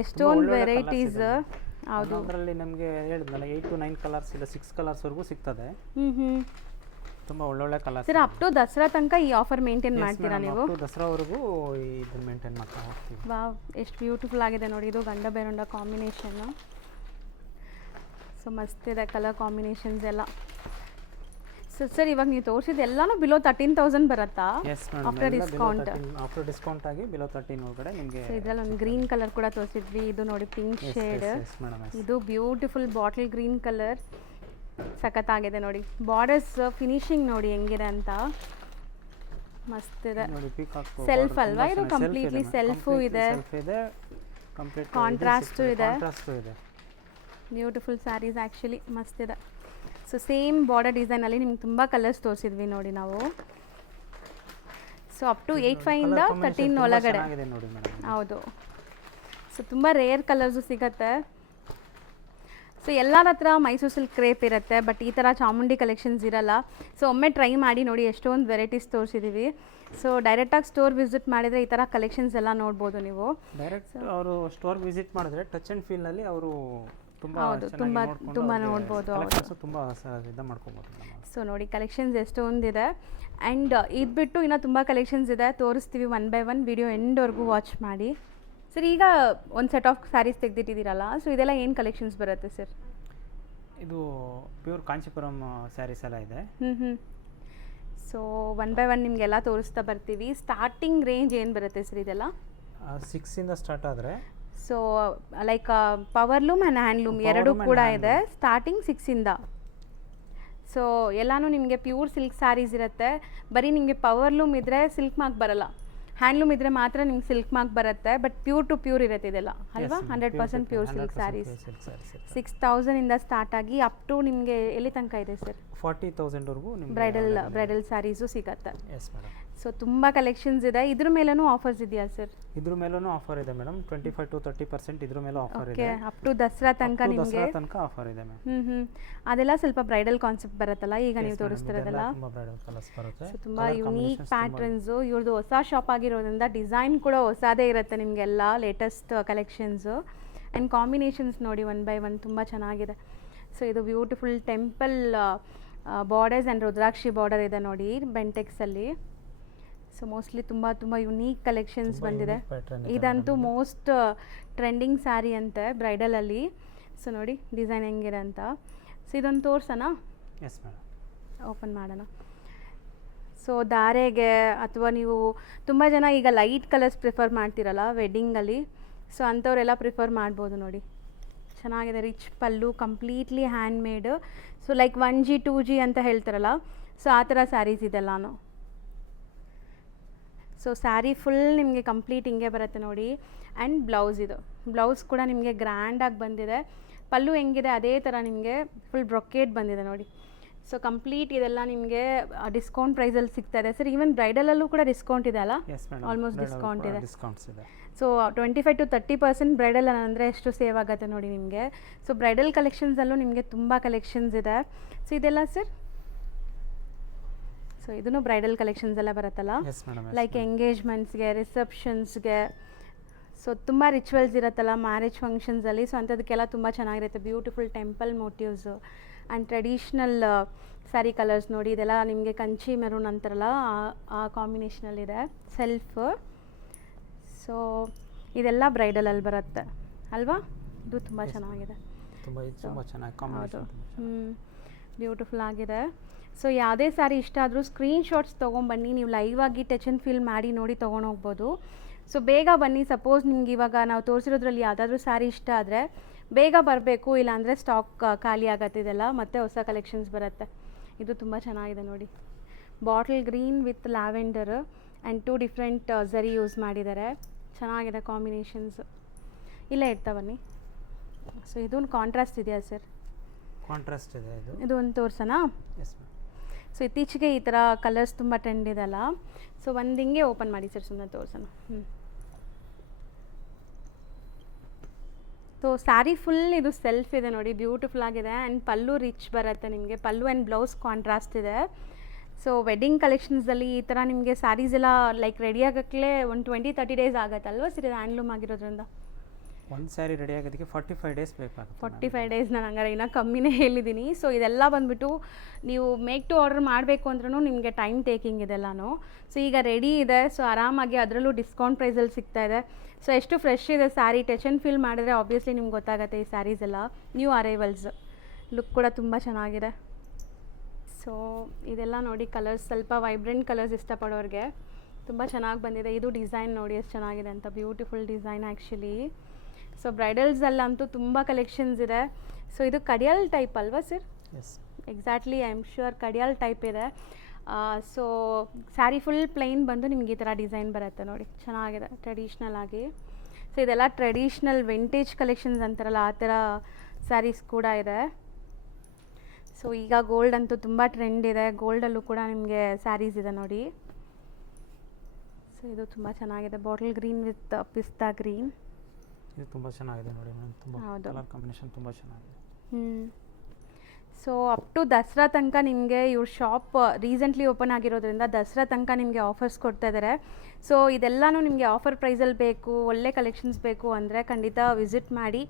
ಎಷ್ಟೊಂದು ವೆರೈಟೀಸ್. ಹೌದು, ಅದರಲ್ಲಿ ನಮಗೆ ಹೇಳಿದ್ನಲ್ಲ 8 to 9 ಕಲರ್ಸ್ ಇಲ್ಲ 6 ಕಲರ್ಸ್ವರೆಗೂ ಸಿಗ್ತದೆ. ತುಂಬ ಒಳ್ಳೊಳ್ಳೆ colours. Sir, up to Dasara ತನಕ ಈ ಆಫರ್ ಮೇಂಟೈನ್ ಮಾಡ್ತೀರಾ ನೀವು? ಅಪ್ ಟು ದಸರಾವರೆಗೂ ಇದನ್ನು ಮೇಂಟೈನ್ ಮಾಡ್ತಾ ಹೋಗ್ತೀವಿ. ವಾವ್, ಎಷ್ಟು ಬ್ಯೂಟಿಫುಲ್ ಆಗಿದೆ ನೋಡಿ. ಇದು ಗಂಡ ಬೇರುಂಡ ಕಾಂಬಿನೇಷನ್ನು. ಸೊ ಮಸ್ತ್ ಇದೆ ಕಲರ್ ಕಾಂಬಿನೇಷನ್ಸ್ ಎಲ್ಲ. ಸರ್, ಇವಾಗ ನೀವು ತೋರಿಸಿದ ಎಲ್ಲಾನು ಬಿಲೋ 13,000 ಬರುತ್ತಾ? After discount? ಆಫ್ಟರ್ ಡಿಸ್ಕೌಂಟ್ ಆಗಿ ಬಿಲೋ 13 ಒಳಗಡೆ ನಿಮಗೆ. ಸೊ ಇದರಲ್ಲಿ ಒಂದು ಗ್ರೀನ್ ಕಲರ್ ಕೂಡ ತೋರಿಸಿದ್ವಿ. ಇದು ನೋಡಿ ಪಿಂಕ್ ಶೇಡ್. ಇದು ಬ್ಯೂಟಿಫುಲ್ ಬಾಟಲ್ ಗ್ರೀನ್ ಕಲರ್, ಸಖತ್ತಾಗಿದೆ ನೋಡಿ. ಬಾರ್ಡರ್ಸ್ ಫಿನಿಶಿಂಗ್ ನೋಡಿ ಹೆಂಗಿದೆ ಅಂತ, ಮಸ್ತ್ ಇದೆ. ಸೆಲ್ಫ್ ಅಲ್ವಾ ಇದು? ಕಂಪ್ಲೀಟ್ಲಿ ಸೆಲ್ಫು ಇದೆ, ಕಾಂಟ್ರಾಸ್ಟು ಇದೆ. ಬ್ಯೂಟಿಫುಲ್ ಸ್ಯಾರೀಸ್ ಆ್ಯಕ್ಚುಲಿ ಮಸ್ತ್ ಇದೆ. ಸೊ ಸೇಮ್ ಬಾರ್ಡರ್ ಡಿಸೈನಲ್ಲಿ ನಿಮ್ಗೆ ತುಂಬ ಕಲರ್ಸ್ ತೋರಿಸಿದ್ವಿ ನೋಡಿ ನಾವು. ಸೊ ಅಪ್ ಟು 8.5 ಇಂದ 13 ಒಳಗಡೆ. ಹೌದು. ಸೊ ತುಂಬ ರೇರ್ ಕಲರ್ಸು ಸಿಗುತ್ತೆ. ಸೊ ಎಲ್ಲರ ಹತ್ರ ಮೈಸೂರು ಸಿಲ್ಕ್ ಕ್ರೇಪ್ ಇರುತ್ತೆ, ಬಟ್ ಈ ಥರ ಚಾಮುಂಡಿ ಕಲೆಕ್ಷನ್ಸ್ ಇರಲ್ಲ. ಸೊ ಒಮ್ಮೆ ಟ್ರೈ ಮಾಡಿ ನೋಡಿ, ಎಷ್ಟೊಂದು ವೆರೈಟೀಸ್ ತೋರಿಸಿದ್ದೀವಿ. ಸೊ ಡೈರೆಕ್ಟಾಗಿ ಸ್ಟೋರ್ ವಿಸಿಟ್ ಮಾಡಿದರೆ ಈ ಥರ ಕಲೆಕ್ಷನ್ಸ್ ಎಲ್ಲ ನೋಡ್ಬೋದು ನೀವು. ಡೈರೆಕ್ಟ್ ಅವರು ಸ್ಟೋರ್ ವಿಸಿಟ್ ಮಾಡಿದ್ರೆ ಟಚ್ ಆ್ಯಂಡ್ ಫೀಲ್ನಲ್ಲಿ ಅವರು ಹೌದು, ತುಂಬ ನೋಡ್ಬೋದು. ಸೊ ನೋಡಿ, ಕಲೆಕ್ಷನ್ಸ್ ಎಷ್ಟೊಂದಿದೆ. ಆ್ಯಂಡ್ ಇದು ಬಿಟ್ಟು ಇನ್ನೂ ತುಂಬ ಕಲೆಕ್ಷನ್ಸ್ ಇದೆ, ತೋರಿಸ್ತೀವಿ ಒನ್ ಬೈ ಒನ್. ವಿಡಿಯೋ ಎಂಡ್ವರೆಗೂ ವಾಚ್ ಮಾಡಿ. ಸರ್, ಈಗ ಒಂದು ಸೆಟ್ ಆಫ್ ಸ್ಯಾರೀಸ್ ತೆಗೆದಿಟ್ಟಿದ್ದೀರಲ್ಲ, ಸೊ ಇದೆಲ್ಲ ಏನು ಕಲೆಕ್ಷನ್ಸ್ ಬರುತ್ತೆ ಸರ್? ಇದು ಪ್ಯೂರ್ ಕಾಂಚೀಪುರಂ ಸ್ಯಾರೀಸ್ ಎಲ್ಲ ಇದೆ. ಸೊ ಒನ್ ಬೈ ಒನ್ ನಿಮಗೆಲ್ಲ ತೋರಿಸ್ತಾ ಬರ್ತೀವಿ. ಸ್ಟಾರ್ಟಿಂಗ್ ರೇಂಜ್ ಏನು ಬರುತ್ತೆ ಸರ್ ಇದೆಲ್ಲ? 6 ಇಂದ ಸ್ಟಾರ್ಟ್ ಆದರೆ. So like powerloom and handloom ಎರಡೂ ಕೂಡ ಇದೆ. ಸ್ಟಾರ್ಟಿಂಗ್ 6 ಇಂದ. ಸೊ ಎಲ್ಲನೂ ನಿಮಗೆ ಪ್ಯೂರ್ ಸಿಲ್ಕ್ ಸ್ಯಾರೀಸ್ ಇರುತ್ತೆ. ಬರೀ ನಿಮಗೆ ಪವರ್ಲೂಮ್ ಇದ್ದರೆ ಸಿಲ್ಕ್ ಮಾರ್ಕ್ ಬರಲ್ಲ, ಹ್ಯಾಂಡ್ಲೂಮ್ ಇದ್ದರೆ ಮಾತ್ರ ನಿಮ್ಗೆ ಸಿಲ್ಕ್ ಮಾರ್ಕ್ ಬರುತ್ತೆ. ಬಟ್ ಪ್ಯೂರ್ ಟು ಪ್ಯೂರ್ ಇರುತ್ತೆ ಇದೆಲ್ಲ ಅಲ್ವಾ? 100% ಪ್ಯೂರ್ ಸಿಲ್ಕ್ ಸ್ಯಾರೀಸ್. 6,000 ಇಂದ ಸ್ಟಾರ್ಟ್ ಆಗಿ ಅಪ್ ಟು ನಿಮಗೆ ಎಲ್ಲಿ ತನಕ ಇದೆ ಸರ್? 40,000ವರೆಗೂ ಬ್ರೈಡಲ್ ಸ್ಯಾರೀಸು ಸಿಗುತ್ತೆ. Yes madam. ಸೊ ತುಂಬ ಕಲೆಕ್ಷನ್ಸ್ ಇದೆ. ಇದ್ರ ಮೇಲೂ ಆಫರ್ಸ್ ಇದೆಯಾ ಸರ್? ಇದ್ರ ಮೇಲೂ ಆಫರ್ ಇದೆ ಮೇಡಮ್. 25 to 30% ಇದ್ರ ಮೇಲೂ ಆಫರ್ ಇದೆ. ಅಪ್ ಟು ದಸರಾ ತನಕ ನಿಮಗೆ ಆಫರ್ ಇದೆ ಮ್ಯಾಮ್. ಅದೆಲ್ಲ ಸ್ವಲ್ಪ ಬ್ರೈಡಲ್ ಕಾನ್ಸೆಪ್ಟ್ ಬರುತ್ತಲ್ಲ ಈಗ ನೀವು ತೋರಿಸ್ತಿರೋದಲ್ಲ? ತುಂಬ ಯುನೀಕ್ ಪ್ಯಾಟ್ರನ್ಸು. ಇವ್ರದ್ದು ಹೊಸ ಶಾಪ್ ಆಗಿರೋದ್ರಿಂದ ಡಿಸೈನ್ ಕೂಡ ಹೊಸದೇ ಇರುತ್ತೆ ನಿಮಗೆಲ್ಲ, ಲೇಟೆಸ್ಟ್ ಕಲೆಕ್ಷನ್ಸು. ಆ್ಯಂಡ್ ಕಾಂಬಿನೇಷನ್ಸ್ ನೋಡಿ ಒನ್ ಬೈ ಒನ್ ತುಂಬ ಚೆನ್ನಾಗಿದೆ. ಸೊ ಇದು beautiful temple borders and Rudrakshi border ಇದೆ ನೋಡಿ ಬೆಂಟೆಕ್ಸಲ್ಲಿ. ಸೊ ಮೋಸ್ಟ್ಲಿ ತುಂಬ ತುಂಬ ಯುನೀಕ್ ಕಲೆಕ್ಷನ್ಸ್ ಬಂದಿದೆ. ಇದಂತೂ ಮೋಸ್ಟ್ ಟ್ರೆಂಡಿಂಗ್ ಸ್ಯಾರಿ ಅಂತೆ ಬ್ರೈಡಲಲ್ಲಿ. ಸೊ ನೋಡಿ ಡಿಸೈನ್ ಹೆಂಗಿದೆ ಅಂತ. ಸೊ ಇದೊಂದು ತೋರ್ಸೋಣ? ಎಸ್ ಮೇಡಮ್, ಓಪನ್ ಮಾಡೋಣ. ಸೊ ಧಾರೆಗೆ ಅಥವಾ ನೀವು ತುಂಬ ಜನ ಈಗ ಲೈಟ್ ಕಲರ್ಸ್ ಪ್ರಿಫರ್ ಮಾಡ್ತೀರಲ್ಲ ವೆಡ್ಡಿಂಗಲ್ಲಿ, ಸೊ ಅಂಥವರೆಲ್ಲ ಪ್ರಿಫರ್ ಮಾಡ್ಬೋದು ನೋಡಿ. ಚೆನ್ನಾಗಿದೆ. Rich pallu, completely handmade. So like 1G 2G ಅಂತ ಹೇಳ್ತಾರಲ್ಲ, ಸೊ ಆ ಥರ ಸ್ಯಾರೀಸ್ ಇದೆಲ್ಲಾನು. ಸೊ ಸ್ಯಾರಿ ಫುಲ್ ನಿಮಗೆ ಕಂಪ್ಲೀಟ್ ಹಿಂಗೆ ಬರುತ್ತೆ ನೋಡಿ. ಆ್ಯಂಡ್ ಬ್ಲೌಸ್, ಇದು ಬ್ಲೌಸ್ ಕೂಡ ನಿಮಗೆ ಗ್ರ್ಯಾಂಡಾಗಿ ಬಂದಿದೆ. ಪಲ್ಲು ಹೆಂಗಿದೆ ಅದೇ ಥರ ನಿಮಗೆ ಫುಲ್ ಬ್ರೊಕೇಡ್ ಬಂದಿದೆ ನೋಡಿ. ಸೊ ಕಂಪ್ಲೀಟ್ ಇದೆಲ್ಲ ನಿಮಗೆ ಡಿಸ್ಕೌಂಟ್ ಪ್ರೈಸಲ್ಲಿ ಸಿಗ್ತಾ ಇದೆ ಸರ್. ಈವನ್ ಬ್ರೈಡಲಲ್ಲೂ ಕೂಡ ಡಿಸ್ಕೌಂಟ್ ಇದೆ ಅಲ್ಲ? ಆಲ್ಮೋಸ್ಟ್ ಡಿಸ್ಕೌಂಟ್ ಇದೆ. ಸೊ 25 to 30% ಬ್ರೈಡಲ್ ಅಂದರೆ ಎಷ್ಟು ಸೇವ್ ಆಗುತ್ತೆ ನೋಡಿ ನಿಮಗೆ. ಸೊ ಬ್ರೈಡಲ್ ಕಲೆಕ್ಷನ್ಸಲ್ಲೂ ನಿಮಗೆ ತುಂಬ ಕಲೆಕ್ಷನ್ಸ್ ಇದೆ. ಸೊ ಇದೆಲ್ಲ ಸರ್? ಸೊ ಇದನ್ನು ಬ್ರೈಡಲ್ ಕಲೆಕ್ಷನ್ಸ್ ಎಲ್ಲ ಬರುತ್ತಲ್ಲ, ಲೈಕ್ ಎಂಗೇಜ್ಮೆಂಟ್ಸ್ಗೆ, ರಿಸೆಪ್ಷನ್ಸ್ಗೆ. ಸೊ ತುಂಬ ರಿಚುವಲ್ಸ್ ಇರುತ್ತಲ್ಲ ಮ್ಯಾರೇಜ್ ಫಂಕ್ಷನ್ಸಲ್ಲಿ, ಸೊ ಅಂಥದಕ್ಕೆಲ್ಲ ತುಂಬ ಚೆನ್ನಾಗಿರುತ್ತೆ. Beautiful temple motifs and traditional sari colours ನೋಡಿ, ಇದೆಲ್ಲ ನಿಮಗೆ ಕಂಚಿ ಮೆರೂನ್ ಅಂತಾರಲ್ಲ ಆ ಕಾಂಬಿನೇಷನಲ್ಲಿದೆ. ಸೆಲ್ಫ್. ಸೊ ಇದೆಲ್ಲ ಬ್ರೈಡಲಲ್ಲಿ ಬರುತ್ತೆ ಅಲ್ವಾ? ಇದು ತುಂಬ ಚೆನ್ನಾಗಿದೆ. ತುಂಬ ಚೆನ್ನಾಗಿ ಕಾಂಬಿನೇಷನ್. ಬ್ಯೂಟಿಫುಲ್ ಆಗಿದೆ. ಸೊ ಯಾವುದೇ ಸ್ಯಾರಿ ಇಷ್ಟ ಆದರೂ ಸ್ಕ್ರೀನ್ಶಾಟ್ಸ್ ತೊಗೊಂಬನ್ನಿ, ನೀವು ಲೈವ್ ಆಗಿ ಟಚ್ ಆ್ಯಂಡ್ ಫೀಲ್ ಮಾಡಿ ನೋಡಿ ತೊಗೊಂಡೋಗ್ಬೋದು. ಸೊ ಬೇಗ ಬನ್ನಿ. ಸಪೋಸ್ ನಿಮ್ಗೆ ಇವಾಗ ನಾವು ತೋರಿಸಿರೋದ್ರಲ್ಲಿ ಯಾವುದಾದ್ರೂ ಸ್ಯಾರಿ ಇಷ್ಟ ಆದರೆ ಬೇಗ ಬರಬೇಕು, ಇಲ್ಲಾಂದರೆ ಸ್ಟಾಕ್ ಖಾಲಿ ಆಗತ್ತಿದೆಲ್ಲ, ಮತ್ತೆ ಹೊಸ ಕಲೆಕ್ಷನ್ಸ್ ಬರುತ್ತೆ. ಇದು ತುಂಬ ಚೆನ್ನಾಗಿದೆ ನೋಡಿ. Bottle green with lavender and 2 different zari use ಮಾಡಿದ್ದಾರೆ. ಚೆನ್ನಾಗಿದೆ ಕಾಂಬಿನೇಷನ್ಸ್. ಇಲ್ಲೇ ಇಡ್ತಾ ಬನ್ನಿ. ಸೊ ಇದೊಂದು ಕಾಂಟ್ರಾಸ್ಟ್ ಇದೆಯಾ ಸರ್? ಕಾಂಟ್ರಾಸ್ಟ್ ಇದೆ ಇದು. ಇದು ಒಂದು ತೋರ್ಸೋಣ? Yes ma'am. ಸೊ ಇತ್ತೀಚೆಗೆ ಈ ಥರ ಕಲರ್ಸ್ ತುಂಬ ಟ್ರೆಂಡ್ ಇದೆಲ್ಲ. ಸೊ ಒಂದು ಹಿಂಗೆ ಓಪನ್ ಮಾಡಿ ಸರ್, ಸುಮ್ಮನೆ ತೋರ್ಸೋಣ. ಸೊ ಸ್ಯಾರಿ ಫುಲ್ ಇದು ಸೆಲ್ಫ್ ಇದೆ ನೋಡಿ, ಬ್ಯೂಟಿಫುಲ್ ಆಗಿದೆ. ಆ್ಯಂಡ್ ಪಲ್ಲು ರಿಚ್ ಬರುತ್ತೆ ನಿಮಗೆ. ಪಲ್ಲು ಆ್ಯಂಡ್ ಬ್ಲೌಸ್ ಕಾಂಟ್ರಾಸ್ಟ್ ಇದೆ. ಸೊ ವೆಡ್ಡಿಂಗ್ ಕಲೆಕ್ಷನ್ಸಲ್ಲಿ ಈ ಥರ ನಿಮಗೆ ಸ್ಯಾರೀಸ್ ಎಲ್ಲ ಲೈಕ್ ರೆಡಿ ಆಗೋಕ್ಕೆ ಒಂದು 20-30 ಡೇಸ್ ಆಗುತ್ತಲ್ವ ಸರ್? ಇದು ಹ್ಯಾಂಡ್ಲೂಮ್ ಆಗಿರೋದ್ರಿಂದ ಒಂದು ಸ್ಯಾರಿ ರೆಡಿ ಆಗೋದಕ್ಕೆ 45 ಡೇಸ್ ಬೇಕಾಗುತ್ತೆ. 45 ಡೇಸ್. ನಾನು ಹಂಗಾರೆ ಇನ್ನೂ ಕಮ್ಮಿನೇ ಹೇಳಿದ್ದೀನಿ. ಸೊ ಇದೆಲ್ಲ ಬಂದುಬಿಟ್ಟು ನೀವು ಮೇಕ್ ಟು ಆರ್ಡರ್ ಮಾಡಬೇಕು ಅಂದ್ರೂ ನಿಮಗೆ ಟೈಮ್ ಟೇಕಿಂಗ್ ಇದೆಲ್ಲನೂ. ಸೊ ಈಗ ರೆಡಿ ಇದೆ. ಸೊ ಆರಾಮಾಗಿ ಅದರಲ್ಲೂ ಡಿಸ್ಕೌಂಟ್ ಪ್ರೈಸಲ್ಲಿ ಸಿಗ್ತಾ ಇದೆ. ಸೊ ಎಷ್ಟು ಫ್ರೆಶ್ ಇದೆ ಸ್ಯಾರಿ. ಟಚ್ ಆ್ಯಂಡ್ ಫೀಲ್ ಮಾಡಿದ್ರೆ ಆಬ್ವಿಯಸ್ಲಿ ನಿಮ್ಗೆ ಗೊತ್ತಾಗುತ್ತೆ ಈ ಸ್ಯಾರೀಸ್ ಎಲ್ಲ ನ್ಯೂ ಅರೈವಲ್ಸ್. ಲುಕ್ ಕೂಡ ತುಂಬ ಚೆನ್ನಾಗಿದೆ. ಸೊ ಇದೆಲ್ಲ ನೋಡಿ ಕಲರ್ಸ್, ಸ್ವಲ್ಪ ವೈಬ್ರೆಂಟ್ ಕಲರ್ಸ್ ಇಷ್ಟಪಡೋರಿಗೆ ತುಂಬ ಚೆನ್ನಾಗಿ ಬಂದಿದೆ. ಇದು ಡಿಸೈನ್ ನೋಡಿ ಎಷ್ಟು ಚೆನ್ನಾಗಿದೆ ಅಂತ. Beautiful design actually. ಸೊ ಬ್ರೈಡಲ್ಸಲ್ಲಂತೂ ತುಂಬ ಕಲೆಕ್ಷನ್ಸ್ ಇದೆ. ಸೊ ಇದು ಕಡಿಯಾಲ್ ಟೈಪ್ ಅಲ್ವಾ sir? Yes, exactly, I am sure kadiyal type ಇದೆ. ಸೊ ಸ್ಯಾರಿ ಫುಲ್ ಪ್ಲೈನ್ ಬಂದು ನಿಮ್ಗೆ ಈ ಥರ ಡಿಸೈನ್ ಬರುತ್ತೆ ನೋಡಿ, ಚೆನ್ನಾಗಿದೆ ಟ್ರೆಡಿಷ್ನಲ್ ಆಗಿ. ಸೊ ಇದೆಲ್ಲ ಟ್ರೆಡಿಷ್ನಲ್ ವಿಂಟೇಜ್ ಕಲೆಕ್ಷನ್ಸ್ ಅಂತಾರಲ್ಲ ಆ ಥರ ಸ್ಯಾರೀಸ್ ಕೂಡ ಇದೆ. ಸೊ ಈಗ ಗೋಲ್ಡ್ ಅಂತೂ ತುಂಬ ಟ್ರೆಂಡ್ ಇದೆ. ಗೋಲ್ಡಲ್ಲೂ ಕೂಡ ನಿಮಗೆ ಸ್ಯಾರೀಸ್ ಇದೆ ನೋಡಿ. ಸೊ ಇದು ತುಂಬ ಚೆನ್ನಾಗಿದೆ. ಬಾಟಲ್ ಗ್ರೀನ್ ವಿತ್ ಪಿಸ್ತಾ ಗ್ರೀನ್. ಇದು ತುಂಬ ಚೆನ್ನಾಗಿದೆ ನೋಡಿ ಮೇಡಮ್. ತುಂಬ ಕಲರ್ ಕಾಂಬಿನೇಷನ್ ತುಂಬ ಚೆನ್ನಾಗಿದೆ. ಸೊ ಅಪ್ ಟು ದಸರಾ ತನಕ ನಿಮಗೆ ಇವ್ರ ಶಾಪ್ ರೀಸೆಂಟ್ಲಿ ಓಪನ್ ಆಗಿರೋದ್ರಿಂದ ದಸರಾ ತನಕ ನಿಮಗೆ ಆಫರ್ಸ್ ಕೊಡ್ತಾ ಇದ್ದಾರೆ. ಸೊ ಇದೆಲ್ಲನೂ ನಿಮಗೆ ಆಫರ್ ಪ್ರೈಸಲ್ಲಿ ಬೇಕು, ಒಳ್ಳೆ ಕಲೆಕ್ಷನ್ಸ್ ಬೇಕು ಅಂದರೆ ಖಂಡಿತ ವಿಸಿಟ್ ಮಾಡಿ.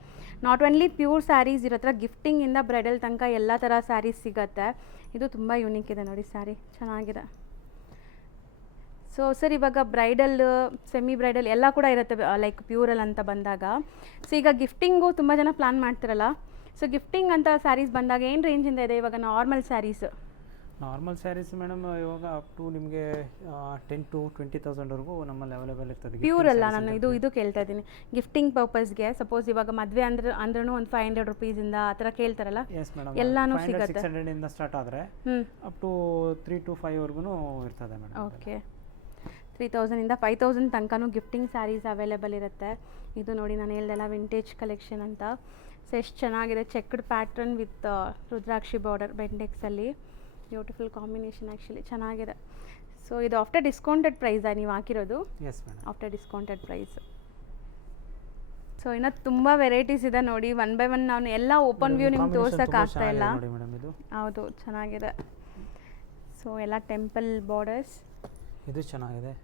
ನಾಟ್ ಓನ್ಲಿ ಪ್ಯೂರ್ ಸ್ಯಾರೀಸ್ ಇರೋ ಹತ್ರ ಗಿಫ್ಟಿಂಗಿಂದ ಬ್ರೈಡಲ್ ತನಕ ಎಲ್ಲ ಥರ ಸ್ಯಾರೀಸ್ ಸಿಗುತ್ತೆ. ಇದು ತುಂಬ ಯೂನಿಕ್ ಇದೆ ನೋಡಿ ಸ್ಯಾರಿ, ಚೆನ್ನಾಗಿದೆ. ಸೊ ಸರ್ ಇವಾಗ ಬ್ರೈಡಲ್, ಸೆಮಿ ಬ್ರೈಡಲ್ ಎಲ್ಲ ಕೂಡ ಇರುತ್ತೆ ಲೈಕ್ ಪ್ಯೂರಲ್ ಅಂತ ಬಂದಾಗ. ಸೊ ಈಗ ಗಿಫ್ಟಿಂಗು ತುಂಬ ಜನ ಪ್ಲ್ಯಾನ್ ಮಾಡ್ತಿರಲ್ಲ. ಸೊ ಗಿಫ್ಟಿಂಗ್ ಅಂತ ಸ್ಯಾರೀಸ್ ಬಂದಾಗ ಏನು ರೇಂಜಿಂದ ಇದೆ ಇವಾಗ normal sarees? Normal sarees madam ಇವಾಗ ಅಪ್ ಟು ನಿಮಗೆ 10,000 to 20,000ವರೆಗೂ ನಮ್ಮಲ್ಲಿ ಅವೈಲೇಬಲ್ ಇರ್ತದೆ. ಪ್ಯೂರ್ ಅಲ್ಲ, ನಾನು ಇದು ಕೇಳ್ತಾ ಇದ್ದೀನಿ ಗಿಫ್ಟಿಂಗ್ ಪರ್ಪಸ್ಗೆ. ಸಪೋಸ್ ಇವಾಗ ಮದುವೆ ಅಂದ್ರೂ ಒಂದು 500 ರೂಪೀಸಿಂದ ಆ ಥರ ಕೇಳ್ತಾರಲ್ಲ, ಎಸ್ ಮೇಡಮ್, ಎಲ್ಲಾನು ಸಿಗುತ್ತೆ. 600 ಇಂದ ಸ್ಟಾರ್ಟ್ ಆದರೆ ಅಪ್ ಟು 3 to 5ವರೆಗೂ ಇರ್ತದೆ ಮೇಡಮ್. ಓಕೆ, 3,000 ಇಂದ 5,000 ತನಕನೂ ಗಿಫ್ಟಿಂಗ್ ಸ್ಯಾರೀಸ್ ಅವೈಲೇಬಲ್ ಇರುತ್ತೆ. ಇದು ನೋಡಿ ನಾನು ಹೇಳ್ದೆಲ್ಲ ವಿಂಟೇಜ್ ಕಲೆಕ್ಷನ್ ಅಂತ. ಸೊ ಎಷ್ಟು ಚೆನ್ನಾಗಿದೆ, checked pattern with rudraksha border ಬೆಂಡೆಕ್ಸಲ್ಲಿ. ಬ್ಯೂಟಿಫುಲ್ ಕಾಂಬಿನೇಷನ್ ಆ್ಯಕ್ಚುಲಿ, ಚೆನ್ನಾಗಿದೆ. ಸೊ ಇದು ಆಫ್ಟರ್ ಡಿಸ್ಕೌಂಟೆಡ್ ಪ್ರೈಸಾ ನೀವು ಹಾಕಿರೋದು? Yes madam, after discounted price. So ಇನ್ನು ತುಂಬ ವೆರೈಟೀಸ್ ಇದೆ ನೋಡಿ. ಒನ್ ಬೈ ಒನ್ ನಾನು ಎಲ್ಲ ಓಪನ್ ವ್ಯೂ ನಿಮ್ಗೆ ತೋರ್ಸೋಕ್ಕಾಗ್ತಾ ಇಲ್ಲ. ಹೌದು, ಚೆನ್ನಾಗಿದೆ. ಸೊ ಎಲ್ಲ ಟೆಂಪಲ್ ಬಾರ್ಡರ್ಸ್. ಇದು ಚೆನ್ನಾಗಿದೆ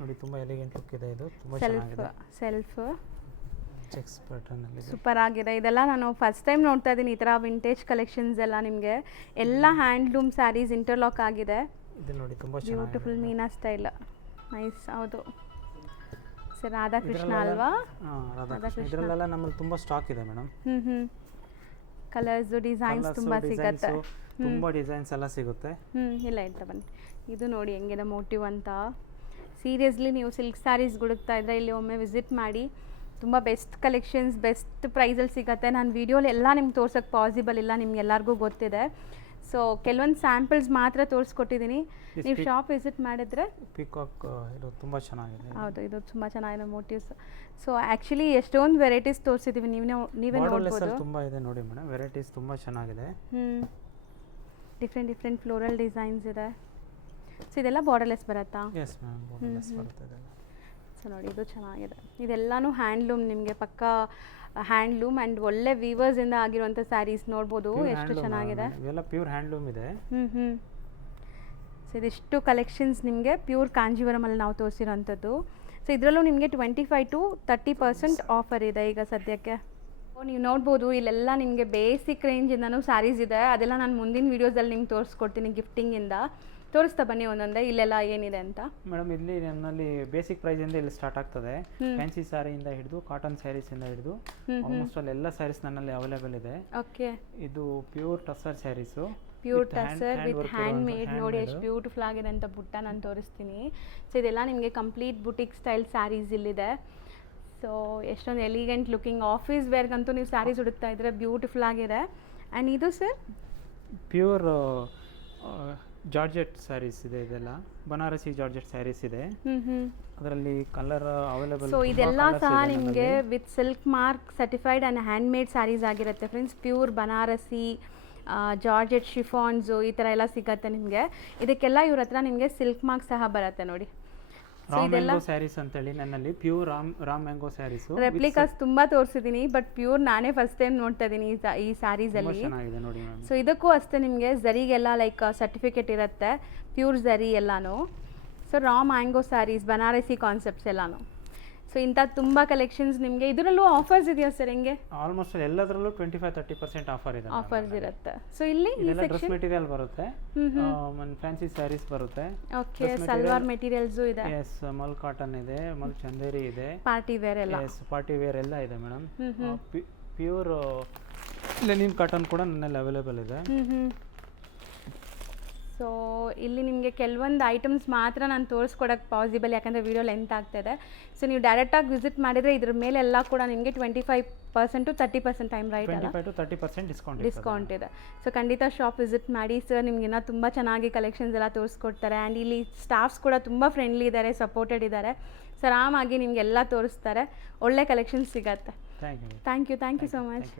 ನೋಡಿ, ತುಂಬ ಎಲಿಗೆಂಟ್ ಲುಕ್ ಇದೆ. ಇದು ತುಂಬ ಚೆನ್ನಾಗಿದೆ. ಸೆಲ್ಫ್ ಚೆಕ್ಸ್ ಪ್ಯಾಟರ್ನ್ ಅಲ್ಲಿ ಸೂಪರ್ ಆಗಿದೆ. ಇದೆಲ್ಲ ನಾನು ಫಸ್ಟ್ ಟೈಮ್ ನೋಡ್ತಾ ಇದ್ದೀನಿ ಈ ಥರ ವಿಂಟೇಜ್ ಕಲೆಕ್ಷನ್ಸ್ ಎಲ್ಲ. ನಿಮಗೆ ಎಲ್ಲ ಹ್ಯಾಂಡ್ಲೂಮ್ ಸ್ಯಾರೀಸ್ ಇಂಟರ್ಲಾಕ್ ಆಗಿದೆ. ಇದು ನೋಡಿ ತುಂಬ ಚೆನ್ನಾಗಿದೆ. ಬ್ಯೂಟಿಫುಲ್ ಮೀನಾ ಸ್ಟೈಲ್, ನೈಸ್. ಹೌದು ಸರ್, ರಾಧಾಕೃಷ್ಣ ಅಲ್ವಾ? ರಾಧಾಕೃಷ್ಣ. ಇದರಲ್ಲೆಲ್ಲ ನಮ್ಮಲ್ಲಿ ತುಂಬ ಸ್ಟಾಕ್ ಇದೆ ಮೇಡಮ್. ಕಲರ್ಸ್, ಡಿಸೈನ್ಸ್ ತುಂಬ ಸಿಗುತ್ತೆ. ತುಂಬ ಡಿಸೈನ್ಸ್ ಎಲ್ಲ ಸಿಗುತ್ತೆ. ಇಲ್ಲ ಇರ್ತಾ ಬನ್ನಿ. ಇದು ನೋಡಿ ಹೆಂಗಿದೆ ಮೋಟಿವ್ ಅಂತ. ಸೀರಿಯಸ್ಲಿ ನೀವು ಸಿಲ್ಕ್ ಸ್ಯಾರೀಸ್ ಹುಡುಕ್ತಾ ಇದ್ದರೆ ಇಲ್ಲಿ ಒಮ್ಮೆ ವಿಸಿಟ್ ಮಾಡಿ. ತುಂಬ ಬೆಸ್ಟ್ ಕಲೆಕ್ಷನ್ಸ್ ಬೆಸ್ಟ್ ಪ್ರೈಸಲ್ಲಿ ಸಿಗುತ್ತೆ. ನಾನು ವೀಡಿಯೋಲಿ ಎಲ್ಲ ನಿಮ್ಗೆ ತೋರ್ಸೋಕ್ಕೆ ಪಾಸಿಬಲ್ ಇಲ್ಲ, ನಿಮ್ಗೆಲ್ಲರಿಗೂ ಗೊತ್ತಿದೆ. ಸೊ ಕೆಲವೊಂದು ಸ್ಯಾಂಪಲ್ಸ್ ಮಾತ್ರ ತೋರಿಸ್ಕೊಟ್ಟಿದ್ದೀನಿ. ನೀವು ಶಾಪ್ ವಿಸಿಟ್ ಮಾಡಿದರೆ ಪಿಕಾಕ್ ಇದು ತುಂಬ ಚೆನ್ನಾಗಿದೆ. ಹೌದು, ಇದು ತುಂಬ ಚೆನ್ನಾಗಿದೆ ಮೋಟಿವ್ಸ್. ಸೊ ಆ್ಯಕ್ಚುಲಿ ಎಷ್ಟೊಂದು ವೆರೈಟೀಸ್ ತೋರಿಸಿದ್ದೀವಿ, ನೀವೇ ನೋಡ್ಬೋದು. ತುಂಬ ಇದೆ ನೋಡಿ ಮೇಡಮ್, ವೆರೈಟೀಸ್ ತುಂಬ ಚೆನ್ನಾಗಿದೆ. ಡಿಫ್ರೆಂಟ್ ಫ್ಲೋರಲ್ ಡಿಸೈನ್ಸ್ ಇದೆ. ಸೊ ಇದೆಲ್ಲ ಬಾರ್ಡರ್ಲೆಸ್ ಬರುತ್ತಾ? ಎಸ್ ಮ್ಯಾಮ್, ಬಾರ್ಡರ್ಲೆಸ್ ಬರುತ್ತೆ ಇದೆಲ್ಲ. ಸೊ ನೋಡಿ ಇದು ಚೆನ್ನಾಗಿದೆ. ಇದೆಲ್ಲನೂ ಹ್ಯಾಂಡ್ಲೂಮ್, ನಿಮಗೆ ಪಕ್ಕಾ ಹ್ಯಾಂಡ್ಲೂಮ್ ಆ್ಯಂಡ್ ಒಳ್ಳೆ ವೀವರ್ಸಿಂದ ಆಗಿರುವಂಥ ಸ್ಯಾರೀಸ್ ನೋಡ್ಬೋದು. ಎಷ್ಟು ಚೆನ್ನಾಗಿದೆ. ಇವೆಲ್ಲ ಪ್ಯೂರ್ ಹ್ಯಾಂಡ್ಲೂಮ್ ಇದೆ. ಸೊ ಇದಿಷ್ಟು ಕಲೆಕ್ಷನ್ಸ್ ನಿಮಗೆ ಪ್ಯೂರ್ ಕಾಂಜೀವರಮಲ್ಲಿ ನಾವು ತೋರಿಸಿರೋಂಥದ್ದು. ಸೊ ಇದರಲ್ಲೂ ನಿಮಗೆ 25 to 30% ಆಫರ್ ಇದೆ ಈಗ ಸದ್ಯಕ್ಕೆ. ನೀವು ನೋಡ್ಬೋದು ಇಲ್ಲೆಲ್ಲ ನಿಮಗೆ ಬೇಸಿಕ್ ರೇಂಜಿಂದನೂ ಸ್ಯಾರೀಸ್ ಇದೆ, ಅದೆಲ್ಲ ನಾನು ಮುಂದಿನ ವೀಡಿಯೋಸಲ್ಲಿ ನಿಮ್ಗೆ ತೋರಿಸ್ಕೊಡ್ತೀನಿ ಗಿಫ್ಟಿಂಗಿಂದ. ತೋರಿಸ್ತಾ ಬನ್ನಿ ಒಂದೊಂದೇ ಇಲ್ಲೆಲ್ಲ ಏನಿದೆ ಅಂತ. ಮೇಡಮ್ ಇಲ್ಲಿ ನನ್ನಲ್ಲಿ ಬೇಸಿಕ್ ಪ್ರೈಸಿಂದ ಇಲ್ಲಿ ಸ್ಟಾರ್ಟ್ ಆಗ್ತದೆ. ಫ್ಯಾನ್ಸಿ ಸ್ಯಾರಿಯಿಂದ ಹಿಡಿದು ಕಾಟನ್ ಸ್ಯಾರೀಸಿಂದ ಹಿಡಿದು ಆಲ್ಮೋಸ್ಟ್ ಅಲ್ಲಿ ಎಲ್ಲ ಸ್ಯಾರೀಸ್ ನನ್ನಲ್ಲಿ ಅವೈಲೇಬಲ್ ಇದೆ. ಓಕೆ, ಇದು pure tussar sarees, pure tussar with hand made. ನೋಡಿ ಎಷ್ಟು ಬ್ಯೂಟಿಫುಲ್ ಆಗಿದೆ ಅಂತ ಬುಟ್ಟ ನಾನು ತೋರಿಸ್ತೀನಿ. ಸೊ ಇದೆಲ್ಲ ನಿಮಗೆ ಕಂಪ್ಲೀಟ್ ಬುಟಿಕ್ ಸ್ಟೈಲ್ ಸ್ಯಾರೀಸ್ ಇಲ್ಲಿದೆ. ಸೊ ಎಷ್ಟೊಂದು ಎಲಿಗೆಂಟ್ ಲುಕಿಂಗ್ ಆಫೀಸ್ ವೇರ್ಗಂತೂ ನೀವು ಸ್ಯಾರೀಸ್ ಹುಡುಕ್ತಾ ಇದ್ರೆ ಬ್ಯೂಟಿಫುಲ್ ಆಗಿದೆ. ಆ್ಯಂಡ್ ಇದು ಸರ್ ಪ್ಯೂರ್ ಜಾರ್ಜೆಟ್ ಸ್ಯಾರೀಸ್ ಇದೆ. ಇದೆಲ್ಲ ಬನಾರಸಿ ಜಾರ್ಜೆಟ್ ಸ್ಯಾರೀಸ್ ಇದೆ. ಅದರಲ್ಲಿ ಕಲರ್ ಅವೈಲೇಬಲ್. ಸೊ ಇದೆಲ್ಲ ಸಹ ನಿಮಗೆ with silk mark certified and hand made sarees ಆಗಿರುತ್ತೆ friends. Pure Banarasi georgette chiffons ಈ ಥರ ಎಲ್ಲ ಸಿಗುತ್ತೆ ನಿಮಗೆ. ಇದಕ್ಕೆಲ್ಲ ಇವ್ರ ಹತ್ರ ನಿಮಗೆ ಸಿಲ್ಕ್ ಮಾರ್ಕ್ ಸಹ ಬರುತ್ತೆ ನೋಡಿ. ರಾಮ್ ಮ್ಯಾಂಗೋ ಸ್ಯಾರೀಸ್ ಅಂತೇಳಿ ನನ್ನಲ್ಲಿ pure raw mango sarees replicas ತುಂಬಾ ತೋರಿಸಿದ್ದೀನಿ, ಬಟ್ ಪ್ಯೂರ್ ನಾನೇ ಫಸ್ಟ್ ಟೈಮ್ ನೋಡ್ತಾ ಇದ್ದೀನಿ ಈ ಸ್ಯಾರೀಸಲ್ಲಿ. ಚೆನ್ನಾಗಿದೆ ನೋಡಿ ಮ್ಯಾಮ್. ಸೊ ಇದಕ್ಕೂ ಅಷ್ಟೇ ನಿಮಗೆ ಝರಿಗೆಲ್ಲ ಲೈಕ್ ಸರ್ಟಿಫಿಕೇಟ್ ಇರುತ್ತೆ, ಪ್ಯೂರ್ ಝರಿ ಎಲ್ಲಾನು. ಸೊ ರಾ ಮ್ಯಾಂಗೋ ಸ್ಯಾರೀಸ್ ಬನಾರಸಿ ಕಾನ್ಸೆಪ್ಟ್ಸ್ ಎಲ್ಲಾನು. ಸೊ ಇಂಥ ತುಂಬ ಕಲೆಕ್ಷನ್ಸ್ ನಿಮಗೆ. ಇದರಲ್ಲೂ ಆಫರ್ಸ್ ಇದೆಯಾ ಸರ್? ಹೆಂಗೆ? ಆಲ್ಮೋಸ್ಟ್ ಎಲ್ಲದರಲ್ಲೂ 25-30% ಆಫರ್ ಇದೆ. ಆಫರ್ಸ್ ಇರುತ್ತೆ. ಸೊ ಇಲ್ಲಿ ಇದೆಲ್ಲ ಡ್ರೆಸ್ ಮೆಟೀರಿಯಲ್ ಬರುತ್ತೆ, ಫ್ಯಾನ್ಸಿ ಸ್ಯಾರೀಸ್ ಬರುತ್ತೆ. ಓಕೆ, ಸಲ್ವಾರ್ ಮೆಟೀರಿಯಲ್ಸು ಇದೆ. ಎಸ್, ಮಲ್ ಕಾಟನ್ ಇದೆ, ಮಲ್ ಚಂದೇರಿ ಇದೆ, ಪಾರ್ಟಿ ವೇರ್ ಎಲ್ಲ. ಎಸ್, ಪಾರ್ಟಿ ವೇರ್ ಎಲ್ಲ ಇದೆ ಮೇಡಮ್. ಪ್ಯೂರ್ ಲೆನಿನ್ ಕಾಟನ್ ಕೂಡ ನನ್ನಲ್ಲಿ ಅವೈಲೇಬಲ್ ಇದೆ. ಸೊ ಇಲ್ಲಿ ನಿಮಗೆ ಕೆಲವೊಂದು ಐಟಮ್ಸ್ ಮಾತ್ರ ನಾನು ತೋರಿಸ್ಕೊಡೋಕ್ಕೆ ಪಾಸಿಬಲ್, ಯಾಕಂದರೆ ವೀಡಿಯೋ ಲೆಂತ್ ಆಗ್ತಾಯಿದೆ. ಸೊ ನೀವು ಡೈರೆಕ್ಟಾಗಿ ವಿಸಿಟ್ ಮಾಡಿದರೆ ಇದ್ರ ಮೇಲೆಲ್ಲ ಕೂಡ ನಿಮಗೆ 25% to 30% ಟೈಮ್ ರೈಟ್ ಅಲ್ಲ, 25 to 30% ಡಿಸ್ಕೌಂಟ್ ಇದೆ. ಸೊ ಖಂಡಿತ ಶಾಪ್ ವಿಸಿಟ್ ಮಾಡಿ ಸರ್. ನಿಮ್ಗೆ ಇನ್ನೂ ತುಂಬ ಚೆನ್ನಾಗಿ ಕಲೆಕ್ಷನ್ಸ್ ಎಲ್ಲ ತೋರಿಸ್ಕೊಡ್ತಾರೆ. ಆ್ಯಂಡ್ ಇಲ್ಲಿ ಸ್ಟಾಫ್ಸ್ ಕೂಡ ತುಂಬ ಫ್ರೆಂಡ್ಲಿ ಇದ್ದಾರೆ, ಸಪೋರ್ಟೆಡ್ ಇದ್ದಾರೆ. ಸೊ ಆರಾಮಾಗಿ ನಿಮಗೆಲ್ಲ ತೋರಿಸ್ತಾರೆ, ಒಳ್ಳೆ ಕಲೆಕ್ಷನ್ಸ್ ಸಿಗತ್ತೆ. Thank you so much.